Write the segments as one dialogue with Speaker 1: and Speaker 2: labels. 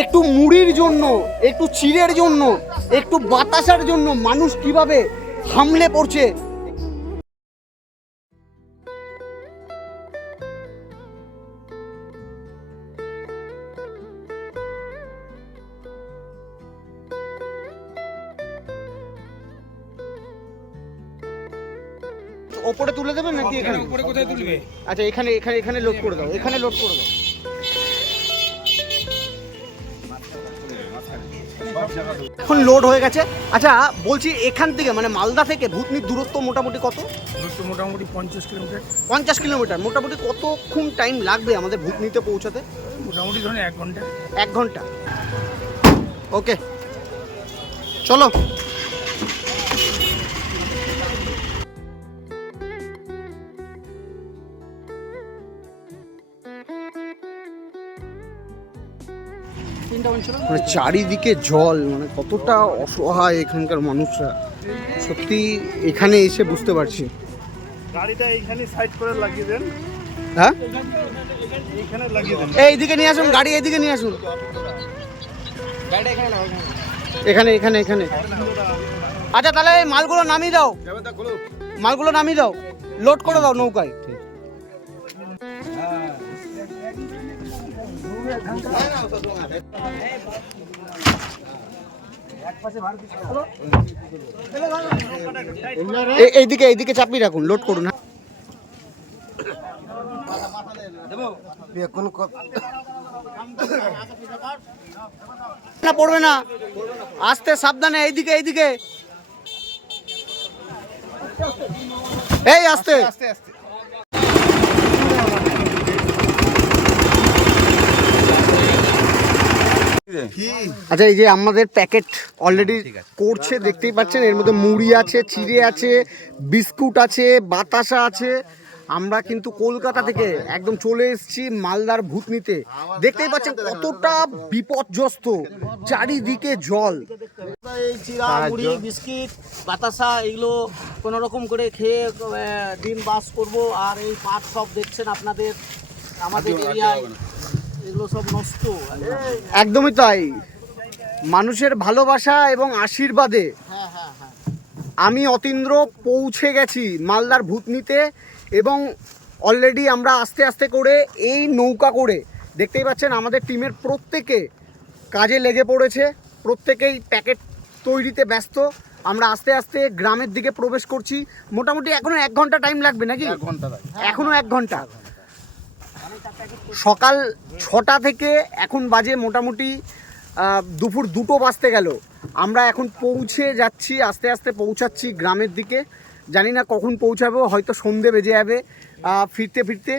Speaker 1: একটু মুড়ির জন্য একটু চিড়ের জন্য একটু বাতাসার জন্য মানুষ কীভাবে হামলে পড়ছে। ওপরে তুলে দেবেন নাকি এখানে?
Speaker 2: উপরে কোথায় তুলবে?
Speaker 1: আচ্ছা এখানে এখানে এখানে লোড করে দাও এখানে লোড করে দাও। এখন লোড হয়ে গেছে। আচ্ছা বলছি এখান থেকে মানে মালদা থেকে ভূতনির দূরত্ব মোটামুটি কত?
Speaker 2: দূরত্ব মোটামুটি পঞ্চাশ কিলোমিটার।
Speaker 1: পঞ্চাশ কিলোমিটার মোটামুটি কতক্ষণ টাইম লাগবে আমাদের ভূতনিতে পৌঁছাতে?
Speaker 2: মোটামুটি ধরুন এক ঘণ্টা।
Speaker 1: এক ঘণ্টা। ওকে চলো। মানে চারিদিকে জল মানে কতটা অসহায় এখানকার মানুষরা। সত্যি এখানে এসে বুঝতে পারছি।
Speaker 3: গাড়িটা এইখানে সাইড করে লাগিয়ে দেন।
Speaker 1: হ্যাঁ?
Speaker 3: এইখানে লাগিয়ে দেন।
Speaker 1: এইদিকে নিয়ে আসুন গাড়ি এইদিকে নিয়ে আসুন। এখানে এখানে এখানে। আচ্ছা তাহলে এই মালগুলো নামিয়ে দাও। মালগুলো নামিয়ে দাও। লোড করে দাও নৌকায়। এইদিকে এইদিকে চাপিয়ে রাখুন লোড করুন। না, পড়বে না। আস্তে, সাবধানে, এইদিকে এইদিকে। এই আস্তে। আচ্ছা এই যে আমাদের প্যাকেট অলরেডি করছে দেখতেই পাচ্ছেন এর মধ্যে মুড়ি আছে চিড়ে আছে বিস্কুট আছে বাতাসা আছে। আমরা কিন্তু কলকাতা থেকে একদম চলে এসেছি মালদার ভূতনিতে। দেখতেই পাচ্ছেন কতটা বিপর্যস্ত চারিদিকে জল।
Speaker 4: এই চিরা মুড়ি বিস্কিট বাতাসা এগুলো কোনো রকম করে খেয়ে আহ, দিন বাস করব। আর এই পাট সব দেখছেন আপনাদের আমাদের এরিয়ায় এগুলো সব নষ্ট একদম।
Speaker 1: একদমই তাই। মানুষের ভালোবাসা এবং আশীর্বাদে।
Speaker 4: হ্যাঁ হ্যাঁ হ্যাঁ।
Speaker 1: আমি অতীন্দ্র পৌঁছে গেছি মালদার ভূতনিতে এবং অলরেডি আমরা আস্তে আস্তে করে এই নৌকা করে দেখতেই পাচ্ছেন আমাদের টিমের প্রত্যেকে কাজে লেগে পড়েছে প্রত্যেকেই প্যাকেট তৈরিতে ব্যস্ত। আমরা আস্তে আস্তে গ্রামের দিকে প্রবেশ করছি। মোটামুটি এখনও এক ঘণ্টা টাইম লাগবে নাকি? এখনও এক ঘণ্টা। সকাল ছটা থেকে এখন বাজে মোটামুটি দুপুর দুটো বাজতে গেল। আমরা এখন পৌঁছে যাচ্ছি, আস্তে আস্তে পৌঁছাচ্ছি গ্রামের দিকে। জানি না কখন পৌঁছাবো, হয়তো সন্ধে বেজে যাবে ফিরতে ফিরতে।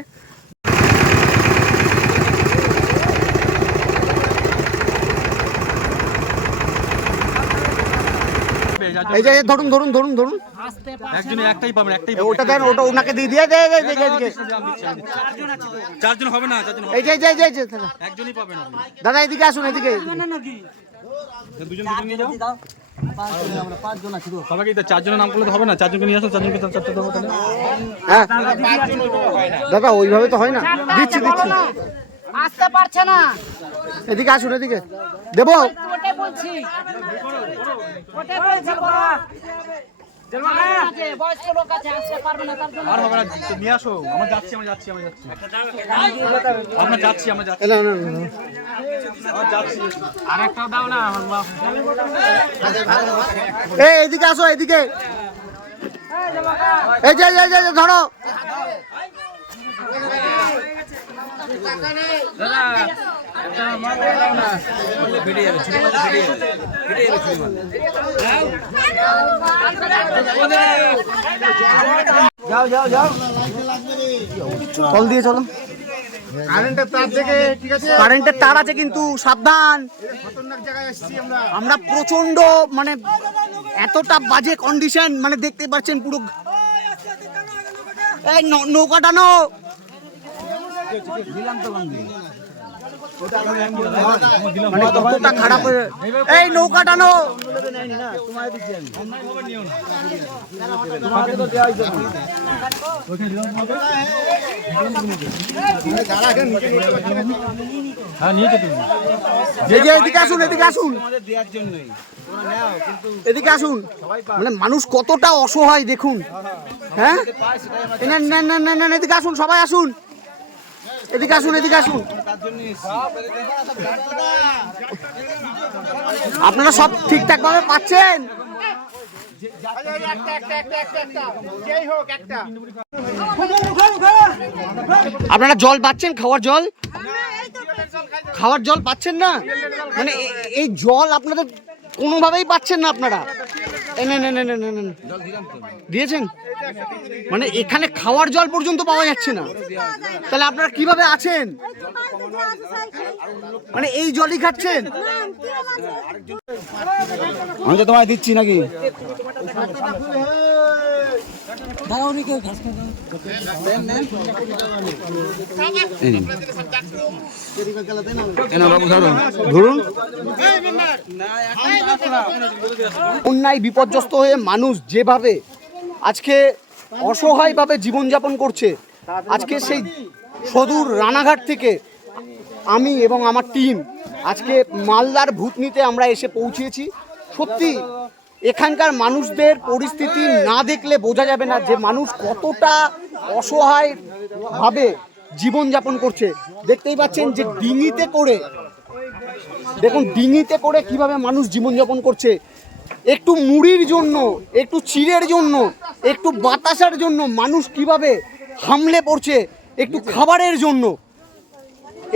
Speaker 1: এই যে ধরুন ধরুন ধরুন ধরুন।
Speaker 2: একজনে একটাই পাবেন একটাই
Speaker 1: ওটা দেন ওটা ওনাকে দিয়ে দিয়ে দে দে, দে, দে,
Speaker 2: চারজন হবে না চারজন
Speaker 1: এই যে এই যে, এই যে, দাদা।
Speaker 2: একজনই পাবেন আপনি
Speaker 1: দাদা এদিকে আসুন এদিকে।
Speaker 2: দুজন দুজন নিয়ে যাও। সবাইকে তো চারজনের নাম করলে তো হবে না। চারজনকে নিয়ে আসো চারজনকে চার- চারটে দেবো তাহলে।
Speaker 1: হ্যাঁ। দাদা ওইভাবে তো হয় না। দিচ্ছি দিচ্ছি।
Speaker 5: আসতে পারছে না।
Speaker 1: এদিকে আসুন এদিকে। দেবো।
Speaker 5: বলছি। ওটাই বলছি বড়। আছে, বয়স্ক লোক আছে আসতে পারবে না তার জন্য।
Speaker 2: আর হবে না তো নিয়ে আসো। আমরা যাচ্ছি আমরা যাচ্ছি আমরা যাচ্ছি। আমরা যাচ্ছি আমরা যাচ্ছি।
Speaker 1: এ, না না না, না।
Speaker 2: আর একটাও দাও না আমার বাপ।
Speaker 1: এই এদিকে আসো এদিকে। এই যে এই যে, এই যে, এই যে, ধরো কল দিয়ে চলো।
Speaker 3: কারেন্টের তার থেকে ঠিক আছে?
Speaker 1: কারেন্টের তার আছে কিন্তু সাবধান।
Speaker 3: খতরনাক জায়গায় এসেছি আমরা।
Speaker 1: আমরা প্রচণ্ড মানে এতটা বাজে কন্ডিশন মানে দেখতে পাচ্ছেন পুরো এই নৌ- নৌকা টানো মানে কতটা খারাপ হয়ে এই নৌকা টানো।
Speaker 2: হ্যাঁ নিয়েছো তুমি
Speaker 1: যে যে এদিকে আসুন এদিকে আসুন। এদিকে আসুন। মানে মানুষ কতটা অসহায় দেখুন। হ্যাঁ? নেন, নেন, নেন, এদিকে আসুন সবাই আসুন। এদিকে আসুন এদিকে আসুন। আপনারা সব ঠিকঠাক ভাবে পাচ্ছেন? আপনারা জল পাচ্ছেন, খাওয়ার জল? খাওয়ার জল পাচ্ছেন না? মানে এই জল আপনাদের কোনোভাবেই পাচ্ছেন না আপনারা। দিয়েছেন? মানে এখানে খাওয়ার জল পর্যন্ত পাওয়া যাচ্ছে না। তাহলে আপনারা কীভাবে আছেন? মানে এই জলই খাচ্ছেন?
Speaker 2: আমি তো তোমায় দিচ্ছি নাকি এই নিন। এ নাও বাবু ধরো
Speaker 1: ধরুন অন্যায় বিপর্যস্ত হয়ে মানুষ যেভাবে আজকে অসহায়ভাবে জীবনযাপন করছে, আজকে সেই সদূর রানাঘাট থেকে আমি এবং আমার টিম আজকে মালদার ভূতনিতে আমরা এসে পৌঁছেছি। সত্যি এখানকার মানুষদের পরিস্থিতি না দেখলে বোঝা যাবে না যে মানুষ কতটা অসহায়ভাবে জীবনযাপন করছে। দেখতেই পাচ্ছেন যে ডিঙিতে করে, দেখুন, ডিঙিতে করে কীভাবে মানুষ জীবনযাপন করছে। একটু মুড়ির জন্য, একটু চিড়ের জন্য, একটু বাতাসার জন্য মানুষ কীভাবে হামলে পড়ছে, একটু খাবারের জন্য।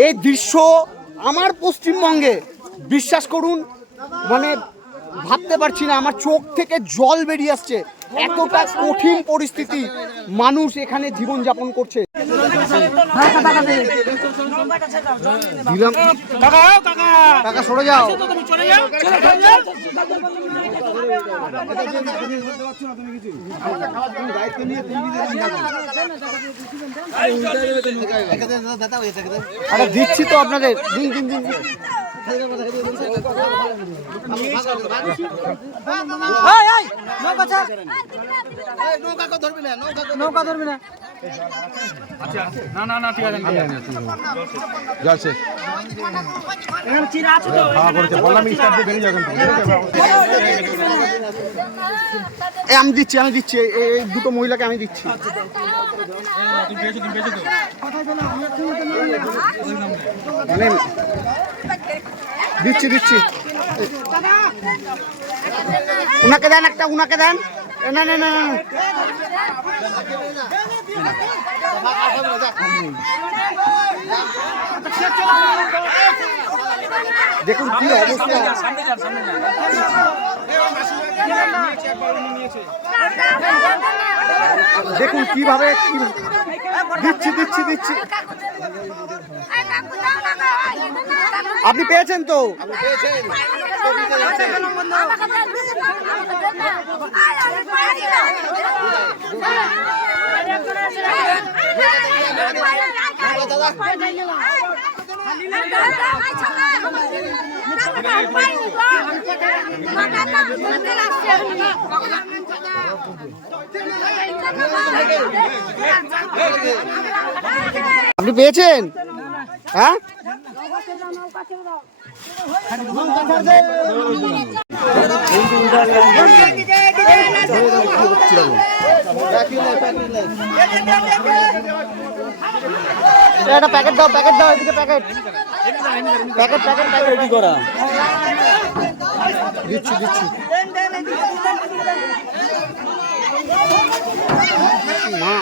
Speaker 1: এই দৃশ্য আমার পশ্চিমবঙ্গে, বিশ্বাস করুন মানে ভাবতে পারছি না, আমার চোখ থেকে জল বেরিয়ে আসছে। এতটা কঠিন পরিস্থিতি মানুষ এখানে জীবনযাপন করছে। দিলাম কাকা, সরে যাও। আরে দিচ্ছি তো আপনাদের। দিন দিন দিন। দিন।
Speaker 2: না না
Speaker 1: আমি দিচ্ছি আমি দিচ্ছি এই দুটো মহিলাকে আমি দিচ্ছি মানে দিচ্ছি দিচ্ছি। উনাকে দেন একটা, উনাকে দেন। না না। দেখুন কি দেখুন কীভাবে দিচ্ছি দিচ্ছি দিচ্ছি। আপনি পেয়েছেন তো? আপনি পেয়েছেন? হ্যাঁ? একটা প্যাকেট দাও প্যাকেট দাও এদিকে packet packet packet packet ready করা। দিচ্ছি দিচ্ছি। মা।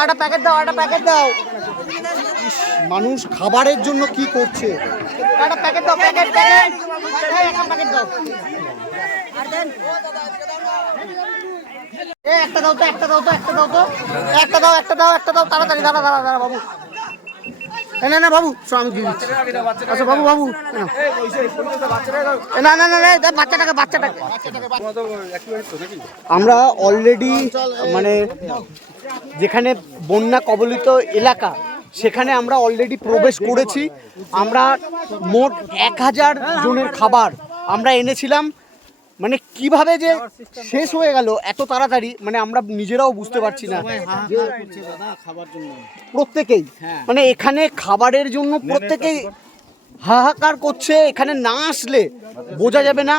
Speaker 1: একটা প্যাকেট দাও একটা প্যাকেট দাও। মানুষ খাবারের জন্য কি করছে? একটা প্যাকেট দাও প্যাকেট প্যাকেট একটা প্যাকেট দাও। এ একটা দাও তো একটা দাও তো একটা দাও তো। একটা দাও একটা দাও একটা দাও। তাড়াতাড়ি দাঁড়া দাঁড়া দাঁড়া বাবু। না না, বাবু দিচ্ছি আচ্ছা বাবু বাবু, না। না না না বাচ্চাটাকে বাচ্চাটাকে। আমরা অলরেডি মানে যেখানে বন্যা কবলিত এলাকা, সেখানে আমরা অলরেডি প্রবেশ করেছি। আমরা মোট এক হাজার জনের খাবার আমরা এনেছিলাম। মানে কীভাবে যে শেষ হয়ে গেল এত তাড়াতাড়ি মানে আমরা নিজেরাও বুঝতে পারছি না প্রত্যেকেই মানে এখানে খাবারের জন্য প্রত্যেকেই হাহাকার করছে এখানে না আসলে বোঝা যাবে না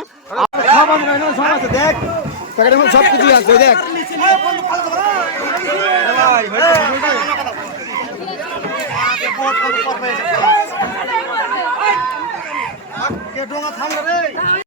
Speaker 2: দেখ সব কিছুই আছে দেখ
Speaker 3: ডোঙা থামলে রে